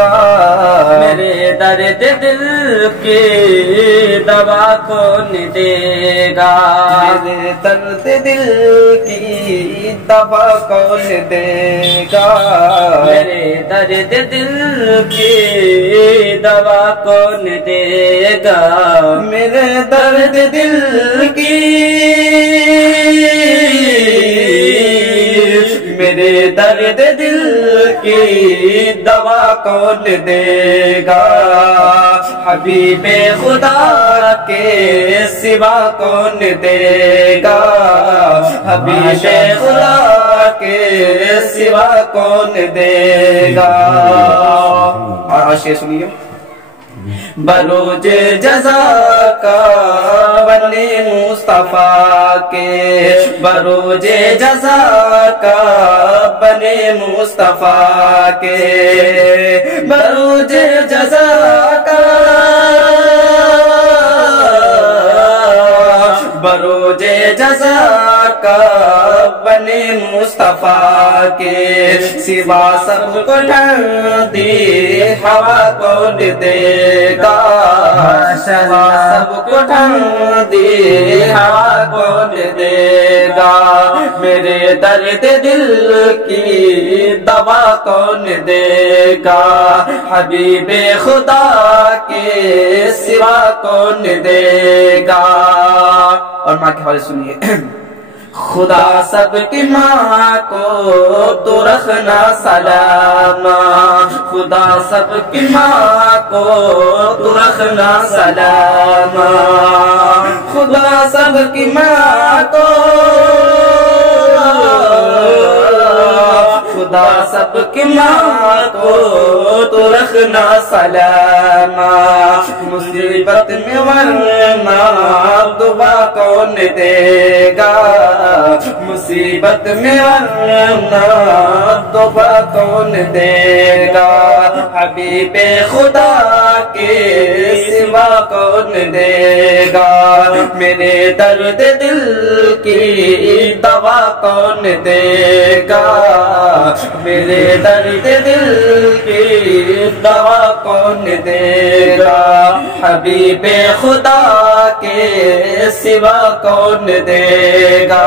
देगा। मेरे दर्द दिल की दवा कौन देगा। मेरे दर्द दिल की दवा कौन देगा। मेरे दर्द दिल की दवा कौन देगा। मेरे दर्द दिल की मेरे दर्द दिल की दवा कौन देगा। हबीबे खुदा के सिवा कौन देगा। हबीबे खुदा के सिवा कौन देगा। और आशय सुनिए। बरोजे जज़ा का बने मुस्तफा के। बरोजे जज़ा का बने मुस्तफा के। बरोजे जज़ा का बरोजे जज़ा का बने मुस्तफा के। सिवा सबको ठंडी हवा कौन देगा। सिवा सबको ठंडी हवा कौन देगा। मेरे दर्द दिल की दवा कौन देगा। हबीबे खुदा के सिवा कौन देगा। और माँ के हवाले सुनिए। खुदा सबकी माँ को तो रखना सलामा। खुदा सबकी माँ को तो रखना सलामा। खुदा सबकी माँ को खुदा सबकी माँ को तो रखना सलामा। मुसीबत में वरना दुआ कौन देगा। मुसीबत में वरना दुआ कौन देगा। हबीबे खुदा के सिवा कौन देगा। मेरे दर्द दिल की दवा कौन देगा। मेरे दर्द दिल की दवा कौन देगा। हबीबे खुदा के सिवा कौन देगा।